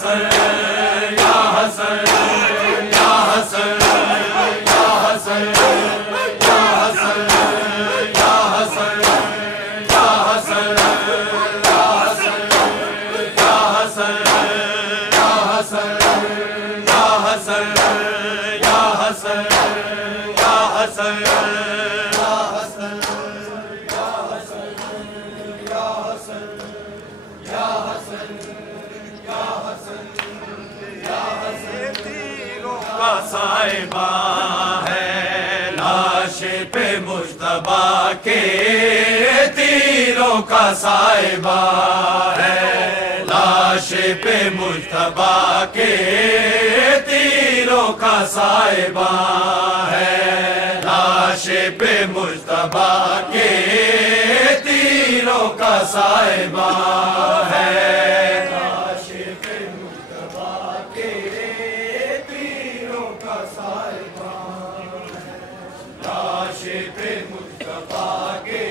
हसन या हसन या हसन या हसन या हसन या हसन या हसन या हसन या हसन या हसन या हसन या हसन या हसन साहिबा है लाश पे मुश्तबा के तीरों का साहिबा है लाश पे मुश्तबा के तीरों का साहिबा है लाश पे मुश्तबा के तीरों का साहिबा है लाश पे मुस्तफा के तीरों का साहिबा है लाश पे मुस्तफा के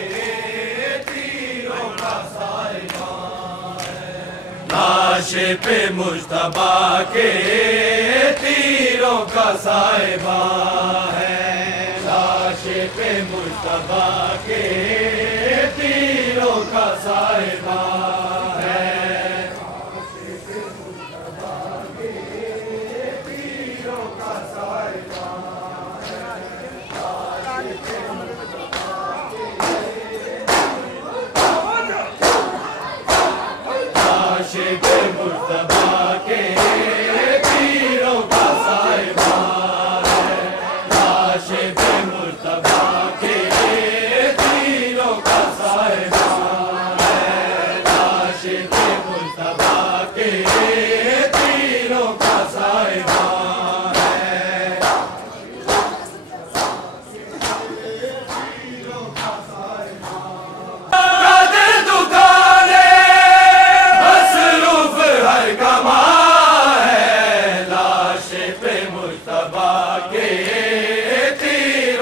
तीरों का साहिबा है लाश पे मुस्तफा के तीरों का साहिबा है लाश पे मुस्तफा के तीरों का साहिबा है लाश पे मुस्तफा के तीरों का साहिबा है लाश पे मुस्तफा के तीरों का साहिबा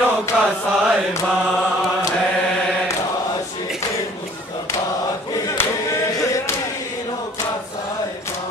साहिबा है लाश पे मुस्तफा के तीरों का साहिबा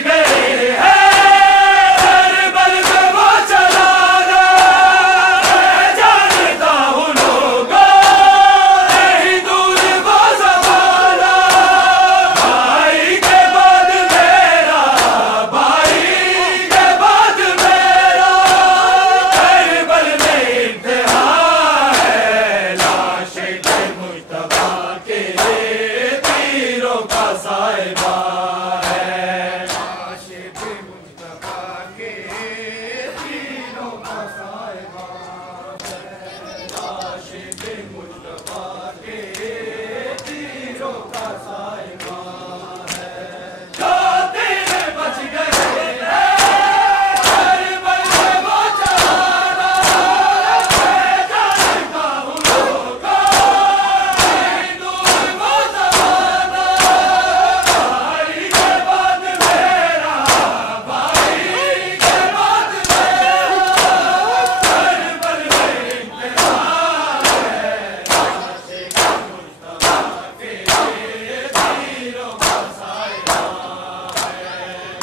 गए हैं, हर बल में वो चलाना। मैं जानता हूँ लोगों, नहीं दूर वो ज़माना। भाई के बाद मेरा, भाई के बाद मेरा, हर बल में इम्तिहान है। लाशे के मुज्तबा के तीरों का साहिबा है। लाशे के मुज्तबा के तीरों का साहिबा है। लाशे के मुज्तबा के तीरों का साहिबा है। जो तीर बच गए हैं, हर बल में वो चलाना। मैं जानता हूँ लोगों, नहीं दूर वो ज़माना। भाई के बाद मेरा, भाई के बाद मेरा, हर बल में इम्तिहान है। लाशे के मुज्तबा के तीरों का साहिबा है।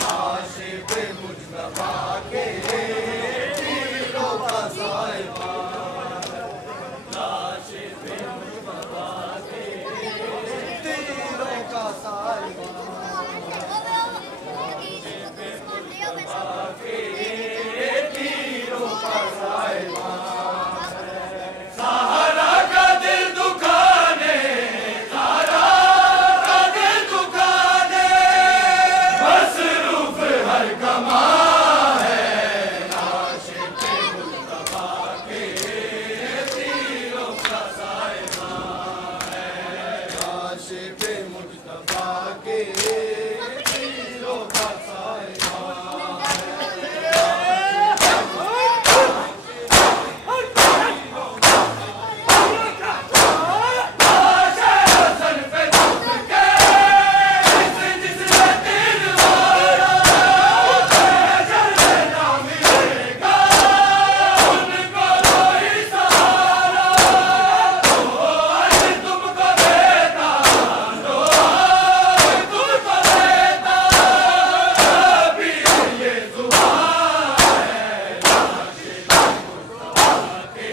लाशे के मुज्तबा के तीरों का साहिबा है। लाशे के मुज्तबा के तीरों का साहिबा के तीरों का साहिबा। सहारा का दिल दुखाने, सहारा का दिल दुखाने, मसरूफ हर कमा है। लाशे के मुज्तबा के तीरों का साहिबा है। लाशे के मुज्तबा के तीरों का साहिबा हसन पे झुक के जिसने तीर मारा, जलने ना मिलेगा उनको कोई सहारा। लो आज तुमको देता, लो आज तुमको देता, अभी ये जुबान है। लाशे के मुज्तबा के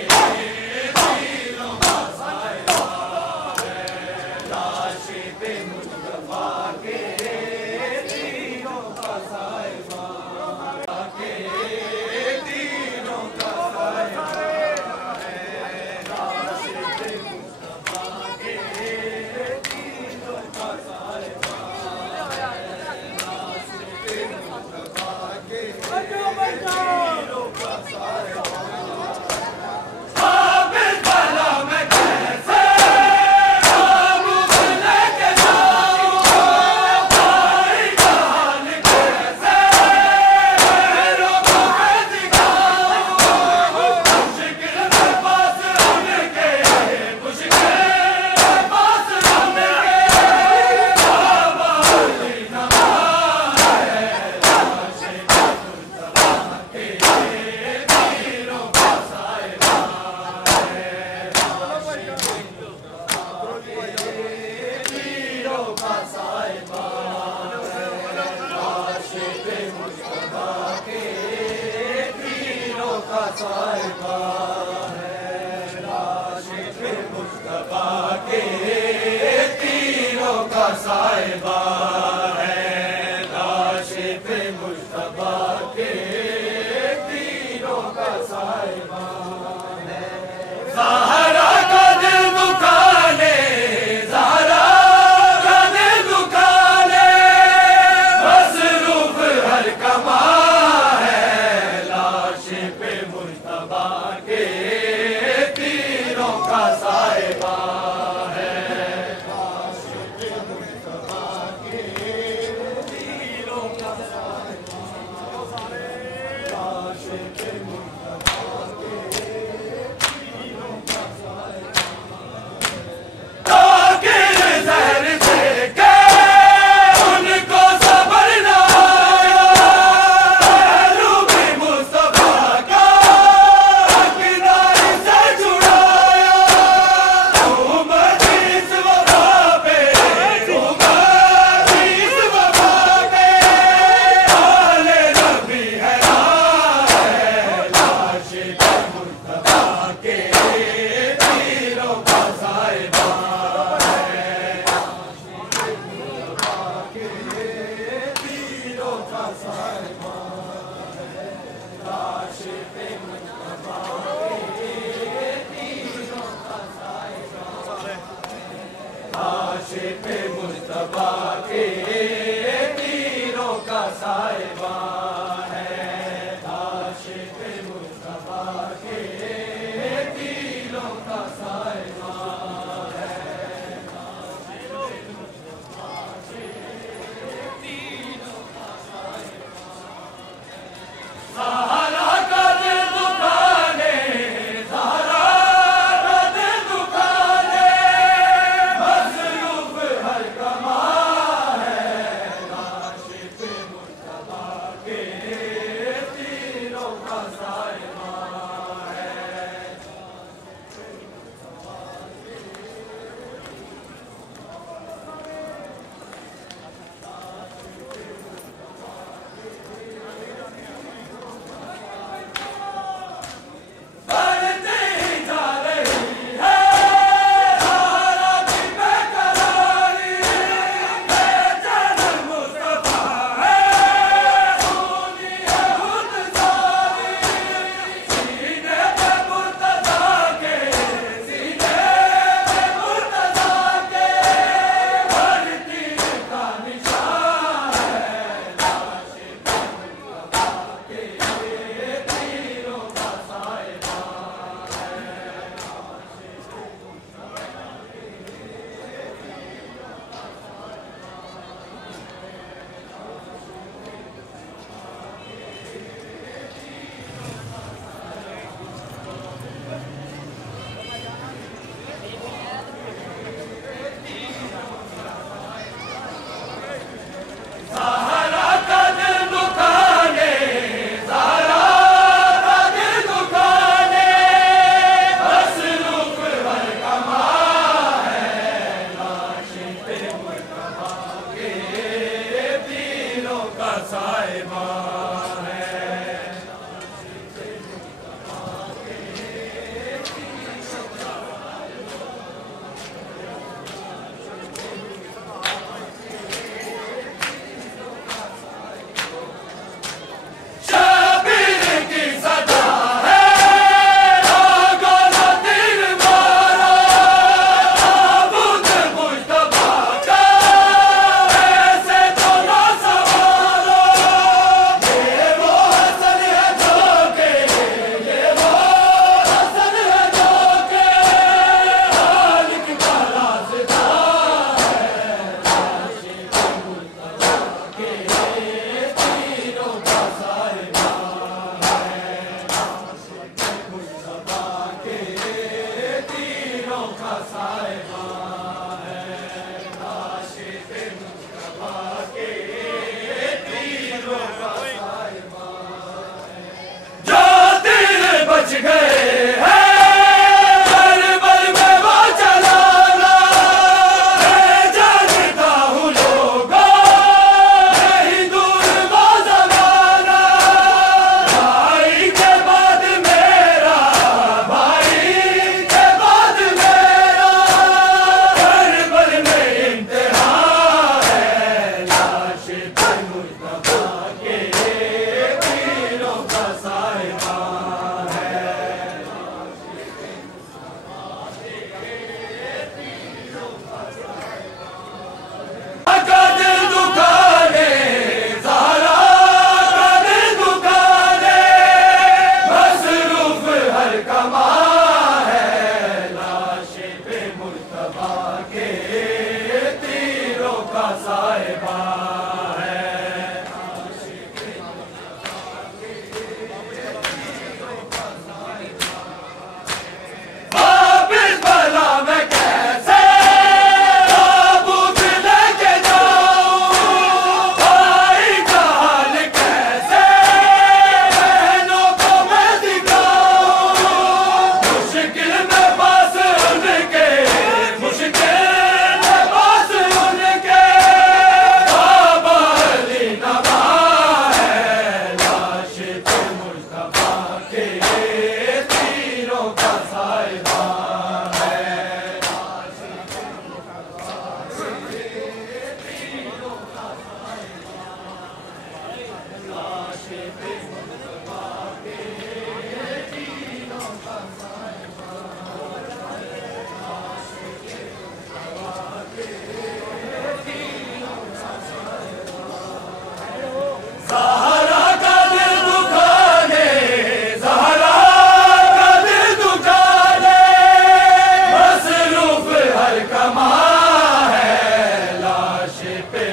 तीरों का साहिबा है। लाशे पे मुज्तबा के तीरों का साहिबा के तीरों का साहिबा है। लाशे पे मुज्तबा के तीरों का साहिबा है। लाशे पे मुज्तबा के तीरों का साहिबा। काबिल भला मैं कैसे आबूद लेके जाऊं, भाई का हाल कैसे लोगों को दिखाऊं। मुश्किल में पास उनके, मुश्किल में पास उनके, आबादी नमा है। लाशे के मुज्तबा के तीरों का साहिबा है। लाशे के मुज्तबा के तीरों का साहिबा है। लाशे पे मुज्तबा के तीरों का साहिबा है। लाशे पे मुज्तबा के तीरों का साहिबा है। लाशे पे मुज्तबा के तीरों का साहिबा है। सहारा का दिल दुखाने, सहारा का दिल दुखाने, मसरूफ हर कमा है। लाशे पे मुज्तबा के तीरों का साहिबा है। लाशे पे मुज्तबा के तीरों का साहिबा है। लाशे पे मुज्तबा के तीरों का साहिबा है। ताकिर जहर देके उनको सबर न आया, रूबी मुस्तफा का किनारे से छुड़ाया। उम्मत इस वफा पे, उम्मत इस वफा पे, साहिबा है, लाश पे मुस्तफा के तीरों का साहिबा है, लाश पे मुस्तफा के तीरों का साहिबा है, लाश पे मुस्तफा के तीरों का साहिबा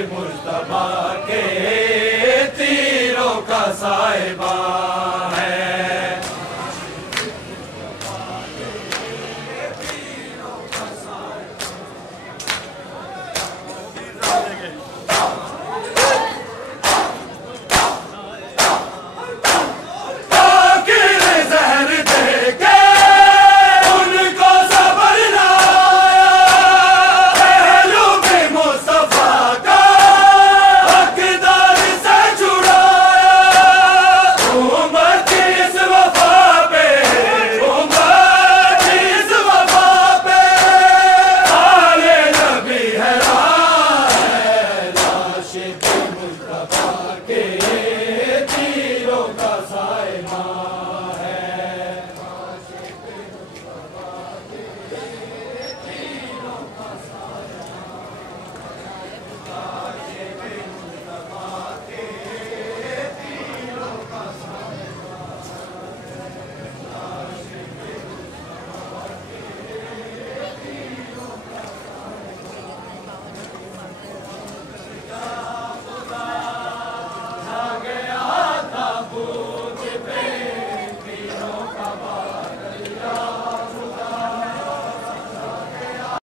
मुस्तफा के तीरों का साहिबा।